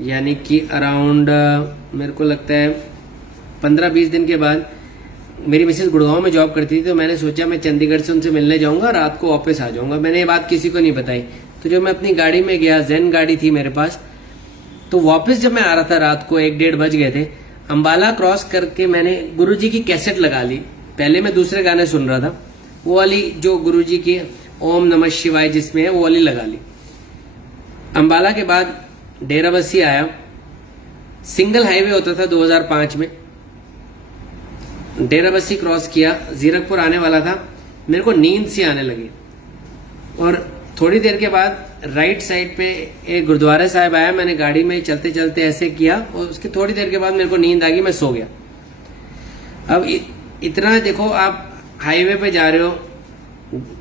यानी कि अराउंड मेरे को लगता है 15-20 दिन के बाद, मेरी मिसेज गुड़गांव में जॉब करती थी। तो मैंने सोचा मैं चंडीगढ़ से उनसे मिलने जाऊंगा, रात को वापस आ जाऊंगा। मैंने ये बात किसी को नहीं बताई। तो जब मैं अपनी गाड़ी में गया, जेन गाड़ी थी मेरे पास, तो वापस जब मैं आ रहा था रात को 1-1:30 बज गए थे, अंबाला क्रॉस करके मैंने गुरुजी की कैसेट लगा ली। पहले मैं दूसरे गाने सुन रहा था, वो वाली जो गुरुजी की ओम नमः शिवाय जिसमें है वो वाली लगा ली। अंबाला के बाद डेराबस्सी आया, सिंगल हाईवे होता था 2005 में। डेराबस्सी क्रॉस किया, जीरकपुर आने वाला था, मेरे को नींद सी आने लगी और थोड़ी देर के बाद राइट साइड पे एक गुरुद्वारा साहब आया। मैंने गाड़ी में चलते चलते ऐसे किया और उसकी थोड़ी देर के बाद मेरे को नींद आ गई, मैं सो गया। अब इतना देखो, आप हाईवे पे जा रहे हो,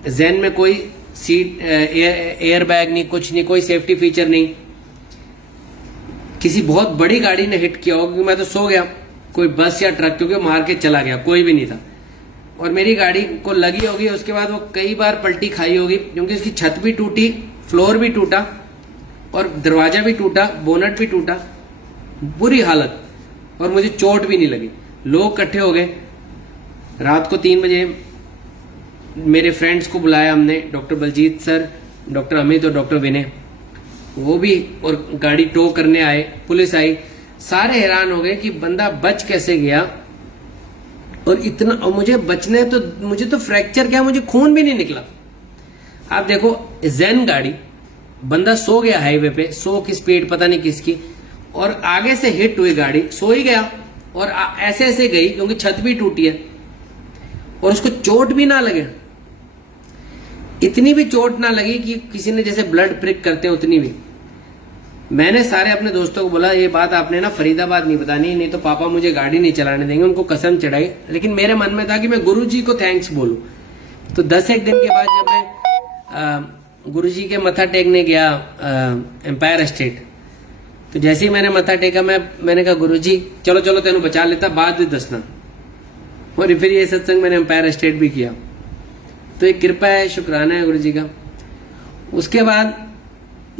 जैन में कोई सीट एयर बैग नहीं, कुछ नहीं, कोई सेफ्टी फीचर नहीं। किसी बहुत बड़ी गाड़ी ने हिट किया होगा क्योंकि मैं तो सो गया, कोई बस या ट्रक, क्योंकि मार के चला गया, कोई भी नहीं था। और मेरी गाड़ी को लगी होगी, उसके बाद वो कई बार पलटी खाई होगी क्योंकि उसकी छत भी टूटी, फ्लोर भी टूटा और दरवाजा भी टूटा, बोनट भी टूटा, बुरी हालत, और मुझे चोट भी नहीं लगी। लोग इकट्ठे हो गए। रात को 3 बजे मेरे फ्रेंड्स को बुलाया हमने, doctor Baljeet sir, doctor Amit और डॉक्टर विनय, वो भी, और गाड़ी टो करने आए, पुलिस आई। सारे हैरान हो गए कि बंदा बच कैसे गया। और इतना, और मुझे बचने तो, मुझे तो फ्रैक्चर क्या, मुझे खून भी नहीं निकला। आप देखो, जैन गाड़ी, बंदा सो गया हाईवे पे, 100 की स्पीड पता नहीं किसकी, और आगे से हिट हुई गाड़ी, सो ही गया और ऐसे ऐसे गई क्योंकि छत भी टूटी है और उसको चोट भी ना लगे। इतनी भी चोट ना लगी कि किसी ने जैसे ब्लड प्रिक करते हैं, उतनी भी। मैंने सारे अपने दोस्तों को बोला, ये बात आपने ना फरीदाबाद नहीं बतानी, नहीं तो पापा मुझे गाड़ी नहीं चलाने देंगे। उनको कसम चढ़ाई, लेकिन मेरे मन में था कि मैं गुरुजी को थैंक्स बोलूं। तो 10-1 दिन के बाद जब मैं गुरुजी के मत्था टेकने गया एम्पायर एस्टेट, तो जैसे ही मैंने मत्था टेका, मैंने कहा गुरुजी चलो चलो तेनू बचा लेता, बाद में दसना। और फिर ये सत्संग मैंने एम्पायर एस्टेट भी किया। तो एक कृपा है, शुक्राना है गुरुजी का। उसके बाद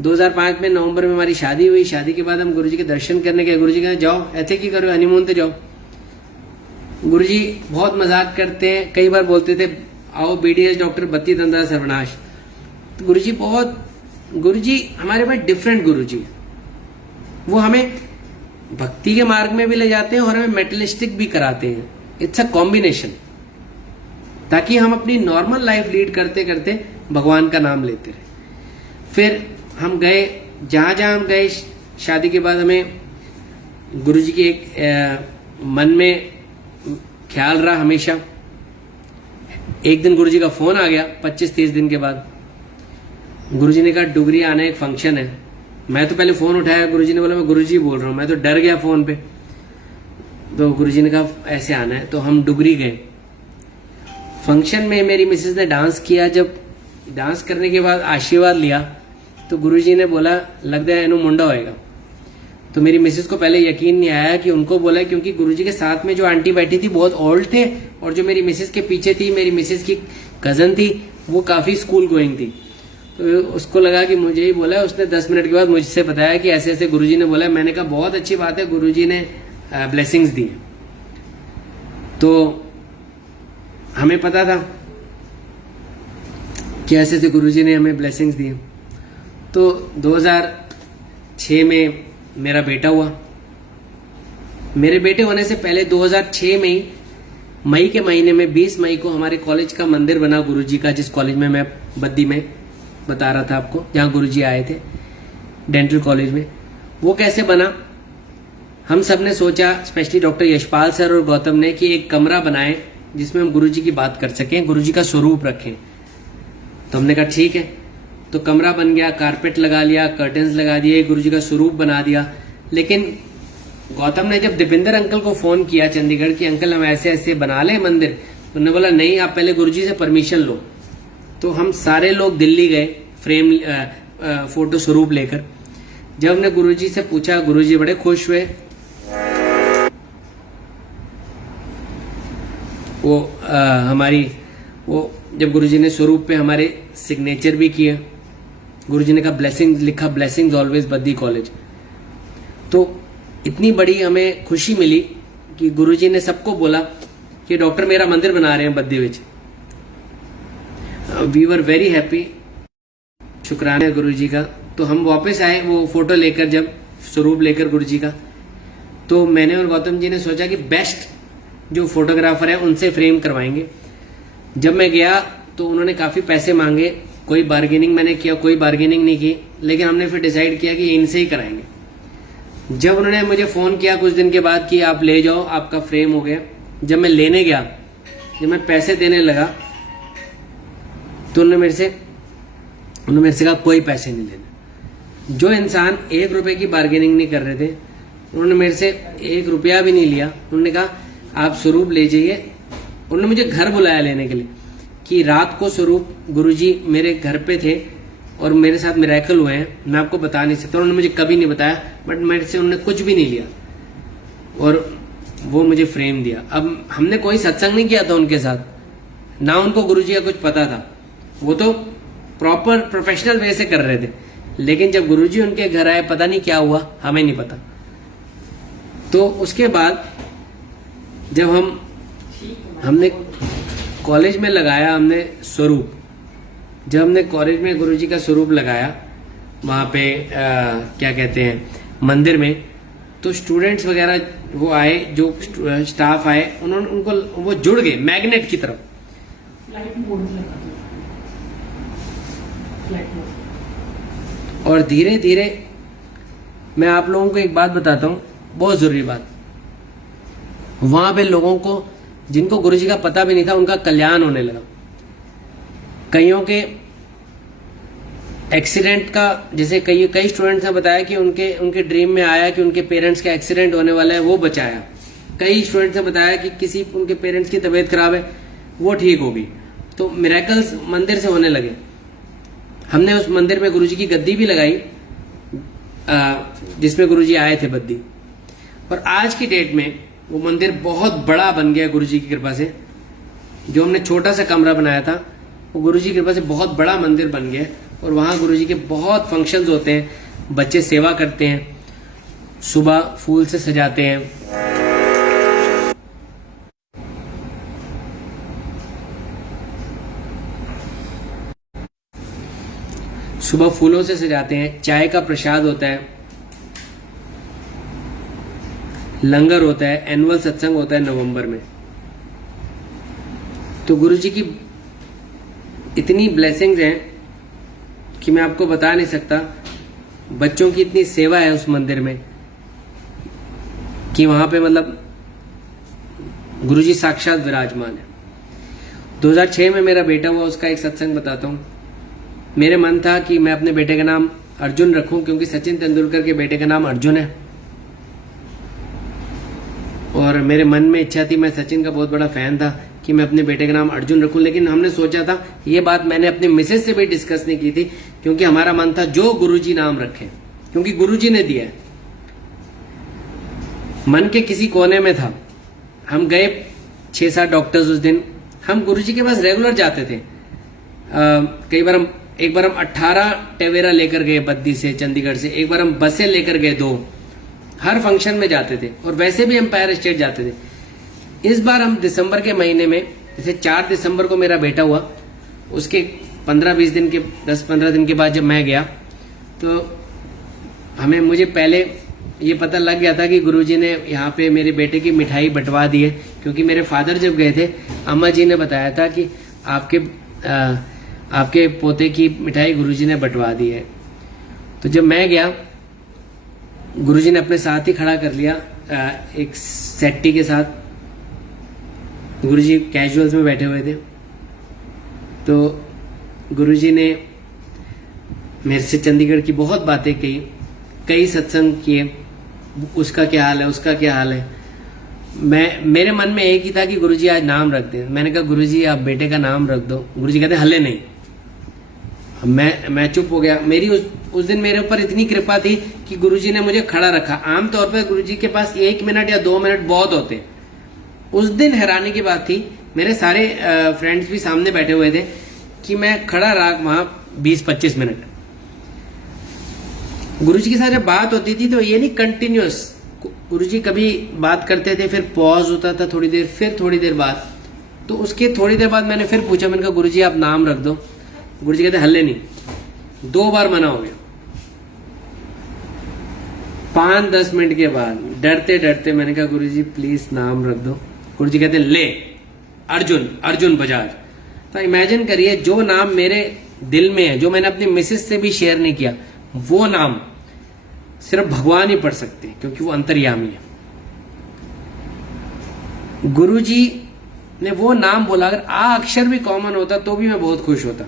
2005 में नवंबर में हमारी शादी हुई। शादी के बाद हम गुरुजी के दर्शन करने गए। गुरुजी कहा जाओ, ऐसे की करो, हनीमून पे जाओ। गुरुजी बहुत मजाक करते हैं, कई बार बोलते थे आओ बीडीएस डॉक्टर बत्ती तंद्रा सर्वनाश। तो गुरुजी हमारे पास डिफरेंट गुरुजी है। वो हमें भक्ति के मार्ग में भी ले जाते हैं और हमें मेटलिस्टिक भी कराते हैं। इट्स अ कॉम्बिनेशन, ताकि हम अपनी नॉर्मल लाइफ लीड करते करते भगवान का नाम लेते रहे। फिर हम गए, जहां जहां हम गए, शादी के बाद हमें गुरुजी के एक मन में ख्याल रहा हमेशा। एक दिन गुरुजी का फोन आ गया 25-30 दिन के बाद। गुरुजी ने कहा डुगरी आना, एक फंक्शन है। मैं तो पहले फोन उठाया, गुरुजी ने बोला मैं गुरुजी बोल रहा हूं। मैं तो डर गया फोन पे। तो गुरुजी ने कहा ऐसे आना है, तो हम डुगरी गए। फंक्शन में मेरी मिसेस ने डांस किया। जब डांस करने के बाद आशीर्वाद लिया तो गुरुजी ने बोला लगता है इनू मुंडा होएगा। तो मेरी मिसेस को पहले यकीन नहीं आया कि उनको बोला, क्योंकि गुरुजी के साथ में जो आंटी बैठी थी बहुत ओल्ड थे, और जो मेरी मिसेस के पीछे थी, मेरी मिसेस की कजन थी, वो काफी स्कूल गोइंग थी। तो उसको लगा कि मुझे ही बोला है। उसने 10 मिनट के बाद मुझसे बताया कि ऐसे ऐसे गुरुजी ने बोला। मैंने कहा बहुत अच्छी बात है, गुरुजी ने ब्लेसिंग्स दी। तो हमें पता था कि ऐसे ऐसे गुरुजी ने हमें ब्लेसिंग्स दी। तो 2006 में मेरा बेटा हुआ। मेरे बेटे होने से पहले 2006 में ही मई के महीने में 20 मई को हमारे कॉलेज का मंदिर बना गुरुजी का, जिस कॉलेज में मैं बद्दी में बता रहा था आपको, जहां गुरुजी आए थे, डेंटल कॉलेज में। वो कैसे बना, हम सब ने सोचा, स्पेशली डॉक्टर यशपाल सर और गौतम ने, कि एक कमरा बनाएं जिसमें हम गुरुजी की बात कर सकें, गुरुजी का स्वरूप रखें। तो हमने कहा ठीक है। तो कमरा बन गया, कारपेट लगा लिया, कर्टन्स लगा दिए, गुरुजी का स्वरूप बना दिया। लेकिन गौतम ने जब दीपेंद्र अंकल को फोन किया चंडीगढ़ की, अंकल हम ऐसे ऐसे बना ले मंदिर, तो उन्होंने बोला नहीं, आप पहले गुरुजी से परमिशन लो। तो हम सारे लोग दिल्ली गए फ्रेम फोटो स्वरूप लेकर। जब हमने गुरुजी से पूछा, गुरुजी बड़े खुश हुए। वो जब गुरुजी ने स्वरूप पे हमारे सिग्नेचर भी किए, गुरुजी ने कहा ब्लेसिंग्स लिखा, ब्लेसिंग्स ऑलवेज बद्दी कॉलेज। तो इतनी बड़ी हमें खुशी मिली कि गुरुजी ने सबको बोला कि डॉक्टर मेरा मंदिर बना रहे हैं बद्दी विच। वी वर वेरी हैप्पी, शुक्राना है गुरुजी का। तो हम वापस आए वो फोटो लेकर, जब स्वरूप लेकर गुरुजी का, तो मैंने और गौतम जी ने सोचा कि बेस्ट जो फोटोग्राफर है उनसे फ्रेम करवाएंगे। जब मैं गया तो उन्होंने काफी पैसे मांगे, कोई बार्गेनिंग मैंने किया, कोई बार्गेनिंग नहीं की, लेकिन हमने फिर डिसाइड किया कि इनसे ही कराएंगे। जब उन्होंने मुझे फोन किया कुछ दिन के बाद कि आप ले जाओ, आपका फ्रेम हो गया, जब मैं लेने गया, जब मैं पैसे देने लगा तो उन्होंने मेरे से कहा कोई पैसे नहीं लेने। जो इंसान 1 रुपए की बार्गेनिंग नहीं कर रहे थे, उन्होंने मेरे से 1 रुपया भी नहीं लिया। उन्होंने कहा आप स्वरूप ले जाइए। उन्होंने मुझे घर बुलाया लेने के लिए कि रात को स्वरूप गुरुजी मेरे घर पे थे और मेरे साथ मिरेकल हुए हैं, मैं आपको बता नहीं सकता। उन्होंने मुझे कभी नहीं बताया, बट मेरे से उन्होंने कुछ भी नहीं लिया और वो मुझे फ्रेम दिया। अब हमने कोई सत्संग नहीं किया था उनके साथ, ना उनको गुरुजी का कुछ पता था, वो तो प्रॉपर प्रोफेशनल वे से कर रहे थे। लेकिन जब गुरुजी उनके घर आए, पता नहीं क्या हुआ, हमें नहीं पता। तो उसके बाद जब हमने कॉलेज में लगाया, हमने स्वरूप, जब हमने कॉलेज में गुरुजी का स्वरूप लगाया वहां पे क्या कहते हैं मंदिर में, तो स्टूडेंट्स वगैरह वो आए, जो स्टाफ आए, उन्होंने उनको वो जुड़ गए मैग्नेट की तरफ। और धीरे धीरे मैं आप लोगों को एक बात बताता हूं, बहुत जरूरी बात। वहां पे लोगों को जिनको गुरुजी का पता भी नहीं था, उनका कल्याण होने लगा। कईयों के एक्सीडेंट का, जैसे कई स्टूडेंट्स ने बताया कि उनके ड्रीम में आया कि उनके पेरेंट्स का एक्सीडेंट होने वाला है, वो बचाया। कई स्टूडेंट्स ने बताया कि किसी उनके पेरेंट्स की तबीयत खराब है, वो ठीक होगी। तो मिरेकल्स मंदिर से होने लगे। हमने उस मंदिर में गुरुजी की गद्दी भी लगाई जिसमें गुरुजी आए थे बद्दी। और आज की डेट में वो मंदिर बहुत बड़ा बन गया गुरुजी की कृपा से। जो हमने छोटा सा कमरा बनाया था, वो गुरुजी की कृपा से बहुत बड़ा मंदिर बन गया। और वहां गुरुजी के बहुत फंक्शंस होते हैं, बच्चे सेवा करते हैं, सुबह फूल से सजाते हैं। सुबह फूलों से सजाते हैं, चाय का प्रसाद होता है, लंगर होता है, एनुअल सत्संग होता है नवंबर में। तो गुरुजी की इतनी ब्लेसिंग्स हैं कि मैं आपको बता नहीं सकता। बच्चों की इतनी सेवा है उस मंदिर में कि वहां पे मतलब गुरुजी साक्षात विराजमान है। 2006 में मेरा बेटा हुआ, उसका एक सत्संग बताता हूं। मेरे मन था कि मैं अपने बेटे का नाम अर्जुन रखूं, क्योंकि सचिन तेंदुलकर के बेटे का नाम अर्जुन है। और मेरे मन में इच्छा थी, मैं सचिन का बहुत बड़ा फैन था, कि मैं अपने बेटे का नाम अर्जुन रखूं। लेकिन हमने सोचा था, ये बात मैंने अपने मिसेज से भी डिस्कस नहीं की थी, क्योंकि हमारा मन था जो गुरुजी नाम रखे, क्योंकि गुरुजी ने दिया है। मन के किसी कोने में था। हम गए 6-7 डॉक्टर्स उस दिन। हम गुरुजी के पास रेगुलर जाते थे। एक बार हम 18 टेवेरा लेकर गए बद्दी से, चंडीगढ़ से। एक बार हम बसें लेकर गए 2। हर फंक्शन में जाते थे, और वैसे भी एम्पायर स्टेट जाते थे। इस बार हम दिसंबर के महीने में, जैसे 4 दिसंबर को मेरा बेटा हुआ, उसके 10-15 दिन के बाद जब मैं गया, तो मुझे पहले ये पता लग गया था कि गुरुजी ने यहाँ पे मेरे बेटे की मिठाई बंटवा दी है। क्योंकि मेरे फादर जब गए थे, अम्मा जी ने बताया था कि आपके पोते की मिठाई गुरुजी ने बंटवा दी है। तो जब मैं गया, गुरुजी ने अपने साथ ही खड़ा कर लिया एक सेट्टी के साथ। गुरुजी कैजुअल्स में बैठे हुए थे। तो गुरुजी ने मेरे से चंडीगढ़ की बहुत बातें कही, कई सत्संग किए, उसका क्या हाल है, उसका क्या हाल है। मेरे मन में एक ही था कि गुरुजी आज नाम रख दे। मैंने कहा गुरुजी आप बेटे का नाम रख दो। गुरुजी कहते हले नहीं। मैं चुप हो गया। मेरी उस दिन मेरे ऊपर इतनी कृपा थी कि गुरुजी ने मुझे खड़ा रखा। आमतौर पर गुरुजी के पास 1 मिनट या 2 मिनट बहुत होते। उस दिन हैरानी की बात थी, मेरे सारे फ्रेंड्स भी सामने बैठे हुए थे, कि मैं खड़ा रहा वहां 20-25 मिनट। गुरुजी के साथ जब बात होती थी तो ये नहीं कंटिन्यूअस, गुरुजी कभी बात करते थे, फिर पॉज होता था थोड़ी देर, फिर थोड़ी देर बाद। तो उसके थोड़ी देर बाद मैंने फिर पूछा, मैंने कहा गुरुजी आप नाम रख दो। गुरुजी कहते हल्ले नहीं। 2 बार मना हो गया। 5-10 मिनट के बाद डरते डरते मैंने कहा गुरुजी प्लीज नाम रख दो। गुरुजी कहते ले अर्जुन बजाज। तो इमेजिन करिए, जो नाम मेरे दिल में है, जो मैंने अपनी मिसेस से भी शेयर नहीं किया, वो नाम सिर्फ भगवान ही पढ़ सकते हैं, क्योंकि वो अंतर्यामी है। गुरुजी ने वो नाम बोला, अगर आ अक्षर भी कॉमन होता तो भी मैं बहुत खुश होता।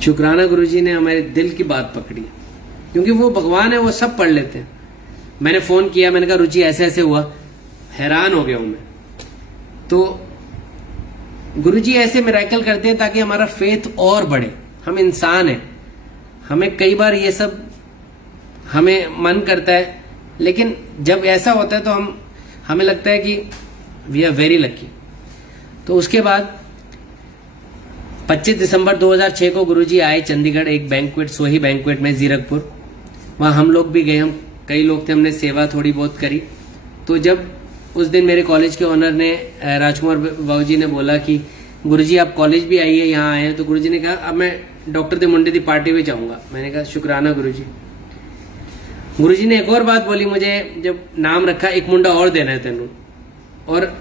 शुक्राना गुरुजी ने हमारे दिल की बात पकड़ी, क्योंकि वो भगवान है, वो सब पढ़ लेते हैं। मैंने फोन किया, मैंने कहा रुचि ऐसे ऐसे हुआ, हैरान हो गया हूं मैं। तो गुरुजी ऐसे मिरेकल करते हैं ताकि हमारा फेथ और बढ़े। हम इंसान हैं, हमें कई बार ये सब हमें मन करता है, लेकिन जब ऐसा होता है तो हमें लगता है कि वी आर वेरी लकी। तो उसके बाद 25 दिसंबर 2006 को गुरुजी आए चंडीगढ़, एक बैंक्वेट, सोही बैंक्वेट में जीरकपुर। वहां हम लोग भी गए, हम कई लोग थे, हमने सेवा थोड़ी बहुत करी। तो जब उस दिन मेरे कॉलेज के ओनर ने, राजकुमार बाबू जी ने बोला कि गुरुजी आप कॉलेज भी आइए, यहाँ आए हैं, तो गुरुजी ने कहा अब मैं डॉक्टर दे मुंडे दी पार्टी में जाऊंगा। मैंने कहा शुक्राना गुरुजी। गुरुजी ने एक और बात बोली मुझे, जब नाम रखा, एक मुंडा और देना है तेनू। और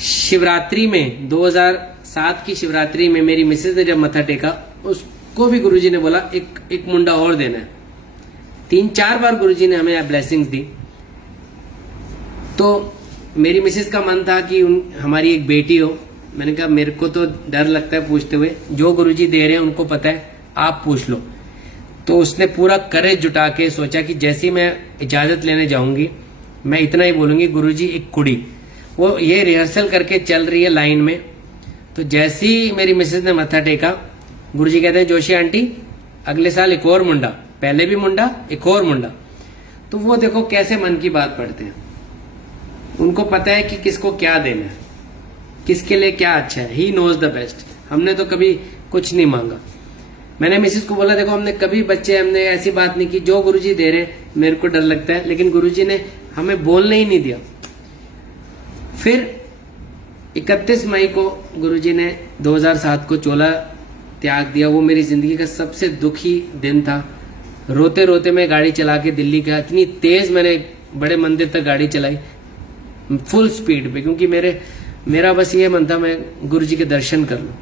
शिवरात्रि में 2007 की शिवरात्रि में मेरी मिसेज ने जब मत्था टेका, उसको भी गुरुजी ने बोला एक मुंडा और देना है। 3-4 बार गुरुजी ने हमें ब्लेसिंग्स दी। तो मेरी मिसेज का मन था कि हमारी एक बेटी हो। मैंने कहा मेरे को तो डर लगता है पूछते हुए, जो गुरुजी दे रहे हैं उनको पता है, आप पूछ लो। तो उसने पूरा करेज जुटा के सोचा कि जैसी मैं इजाजत लेने जाऊंगी, मैं इतना ही बोलूंगी गुरुजी एक कुड़ी। वो ये रिहर्सल करके चल रही है लाइन में। तो जैसी मेरी मिसेज ने मत्था टेका, गुरुजी कहते हैं जोशी आंटी अगले साल एक और मुंडा, पहले भी मुंडा, एक और मुंडा। तो वो देखो कैसे मन की बात पढ़ते हैं। उनको पता है कि किसको क्या देना है, किसके लिए क्या अच्छा है। He knows the best. हमने तो कभी कुछ नहीं मांगा। मैंने मिसेज को बोला देखो हमने कभी हमने ऐसी बात नहीं की, जो गुरुजी दे रहे मेरे को डर लगता है, लेकिन गुरुजी ने हमें बोलने ही नहीं दिया। फिर 31 मई को गुरुजी ने 2007 को चोला त्याग दिया। वो मेरी जिंदगी का सबसे दुखी दिन था। रोते रोते मैं गाड़ी चला के दिल्ली गया। इतनी तेज मैंने बड़े मंदिर तक गाड़ी चलाई, फुल स्पीड पे, क्योंकि मेरा बस ये मन था मैं गुरुजी के दर्शन कर लूं।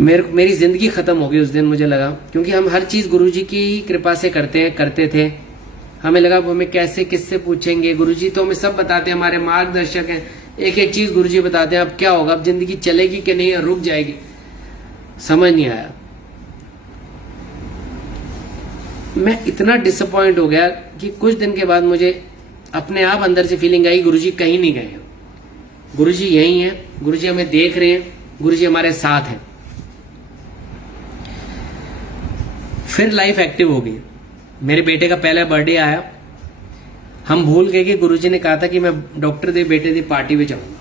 मेरी जिंदगी खत्म हो गई उस दिन, मुझे लगा, क्योंकि हम हर चीज गुरुजी की कृपा से करते थे। हमें लगा हमें कैसे किससे पूछेंगे, गुरुजी तो हमें सब बताते हैं, हमारे मार्गदर्शक हैं। एक एक चीज गुरुजी बताते हैं, अब क्या होगा, अब जिंदगी चलेगी कि नहीं, रुक जाएगी, समझ नहीं आया। मैं इतना डिसअपॉइंट हो गया कि कुछ दिन के बाद मुझे अपने आप अंदर से फीलिंग आई गुरुजी कहीं नहीं गए, गुरुजी यहीं हैं, गुरुजी हमें देख रहे हैं, गुरुजी हमारे साथ हैं। फिर लाइफ एक्टिव हो गई। मेरे बेटे का पहला बर्थडे आया। हम भूल गए कि गुरुजी ने कहा था कि मैं डॉक्टर दे बेटे दी पार्टी में जाऊंगा।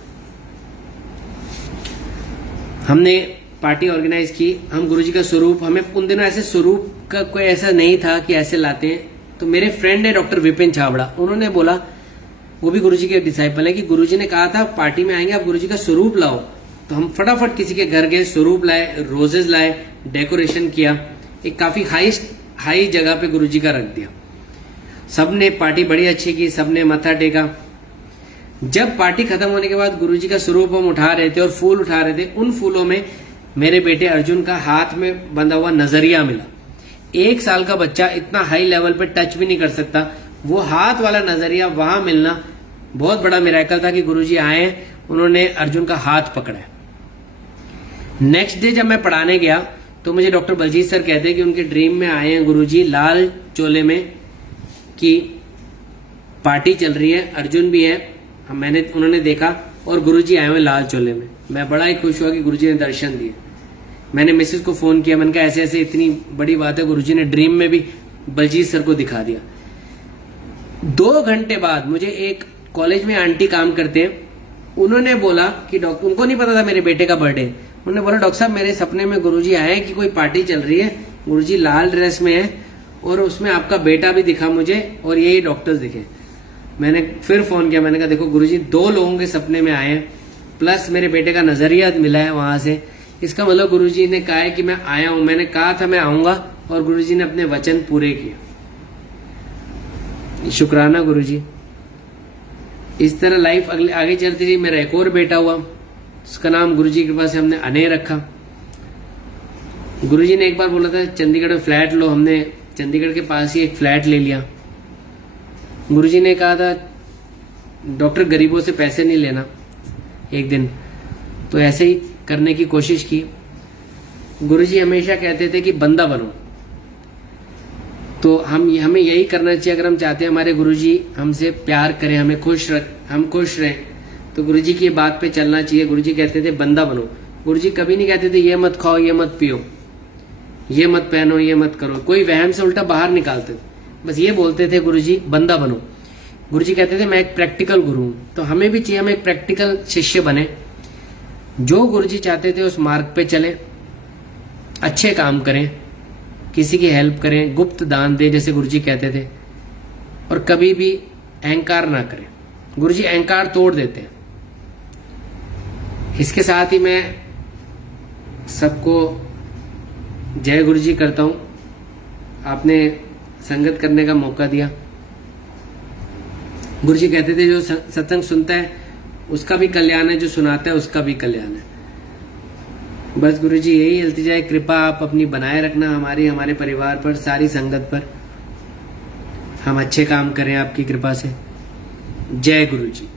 हमने पार्टी ऑर्गेनाइज की। हम गुरुजी का स्वरूप, हमें उन दिनों ऐसे स्वरूप का कोई ऐसा नहीं था कि ऐसे लाते हैं। तो मेरे फ्रेंड है डॉक्टर विपिन छाबड़ा, उन्होंने बोला, वो भी गुरुजी के डिसाइपल है, कि गुरुजी ने कहा था पार्टी में आएंगे आप गुरुजी का स्वरूप लाओ। तो हम फटाफट किसी के घर गए, स्वरूप लाए, रोजेज लाए, डेकोरेशन किया, एक काफी हाई जगह पे गुरुजी का रख दिया। सबने पार्टी बड़ी अच्छी की, सबने मत्था टेका। जब पार्टी खत्म होने के बाद गुरुजी का स्वरूप हम उठा रहे थे और फूल उठा रहे थे, उन फूलों में मेरे बेटे अर्जुन का हाथ में बंधा हुआ नजरिया मिला। 1 साल का बच्चा इतना हाई लेवल पे टच भी नहीं कर सकता, वो हाथ वाला नजरिया वहां मिलना बहुत बड़ा मिरेकल था कि गुरुजी आए, उन्होंने अर्जुन का हाथ पकड़ा। नेक्स्ट डे जब मैं पढ़ाने गया तो मुझे डॉक्टर बलजीत सर कहते हैं कि उनके ड्रीम में आए हैं गुरुजी लाल चोले में, कि पार्टी चल रही है, अर्जुन भी है, उन्होंने देखा और गुरुजी आए हुए लाल चोले में। मैं बड़ा ही खुश हुआ कि गुरुजी ने दर्शन दिए। मैंने मिसेज को फोन किया, मैंने कहा ऐसे ऐसे इतनी बड़ी बात है, गुरुजी ने ड्रीम में भी बलजीत सर को दिखा दिया। 2 घंटे बाद मुझे एक कॉलेज में आंटी काम करते हैं, उन्होंने बोला कि डॉक्टर, उनको नहीं पता था मेरे बेटे का बर्थडे, उन्होंने बोला डॉक्टर साहब मेरे सपने में गुरुजी आए कि कोई पार्टी चल रही है, गुरुजी लाल ड्रेस में है और उसमें आपका बेटा भी दिखा मुझे और यही डॉक्टर्स दिखे। मैंने फिर फोन किया, मैंने कहा देखो गुरुजी 2 लोगों के सपने में आए हैं, प्लस मेरे बेटे का नजरिया मिला है वहां से, इसका मतलब गुरुजी ने कहा है कि मैं आया हूं। मैंने कहा था मैं आऊंगा और गुरुजी ने अपने वचन पूरे किए। शुक्राना गुरुजी। इस तरह लाइफ आगे चलती रही। मेरा एक और बेटा हुआ, उसका नाम गुरुजी की कृपा से हमने अनय रखा। गुरुजी ने एक बार बोला था चंडीगढ़ में फ्लैट लो, हमने चंडीगढ़ के पास ही एक फ्लैट ले लिया। गुरुजी ने कहा था डॉक्टर गरीबों से पैसे नहीं लेना एक दिन, तो ऐसे ही करने की कोशिश की। गुरुजी हमेशा कहते थे कि बंदा बनो, तो हमें यही करना चाहिए। अगर हम चाहते हैं हमारे गुरुजी हमसे प्यार करें, हम खुश रहें, तो गुरुजी की बात पे चलना चाहिए। गुरुजी कहते थे बंदा बनो। गुरुजी कभी नहीं कहते थे ये मत खाओ, ये मत पियो, ये मत पहनो, ये मत करो, कोई वहम से उल्टा बाहर निकालते थे। बस ये बोलते थे गुरुजी बंदा बनो। गुरुजी कहते थे मैं एक प्रैक्टिकल गुरु हूं, तो हमें भी चाहिए हम एक प्रैक्टिकल शिष्य बने। जो गुरुजी चाहते थे उस मार्ग पे चले, अच्छे काम करें, किसी की हेल्प करें, गुप्त दान दें जैसे गुरुजी कहते थे, और कभी भी अहंकार ना करें। गुरुजी अहंकार तोड़ देते हैं। इसके साथ ही मैं सबको जय गुरुजी करता हूं। आपने संगत करने का मौका दिया। गुरुजी कहते थे जो सत्संग सुनता है उसका भी कल्याण है, जो सुनाता है उसका भी कल्याण है। बस गुरुजी यही इल्तिजा है, कृपा आप अपनी बनाए रखना हमारे परिवार पर, सारी संगत पर। हम अच्छे काम करें आपकी कृपा से। जय गुरुजी,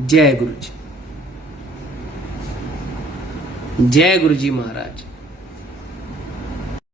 जय गुरुजी, जय गुरुजी महाराज।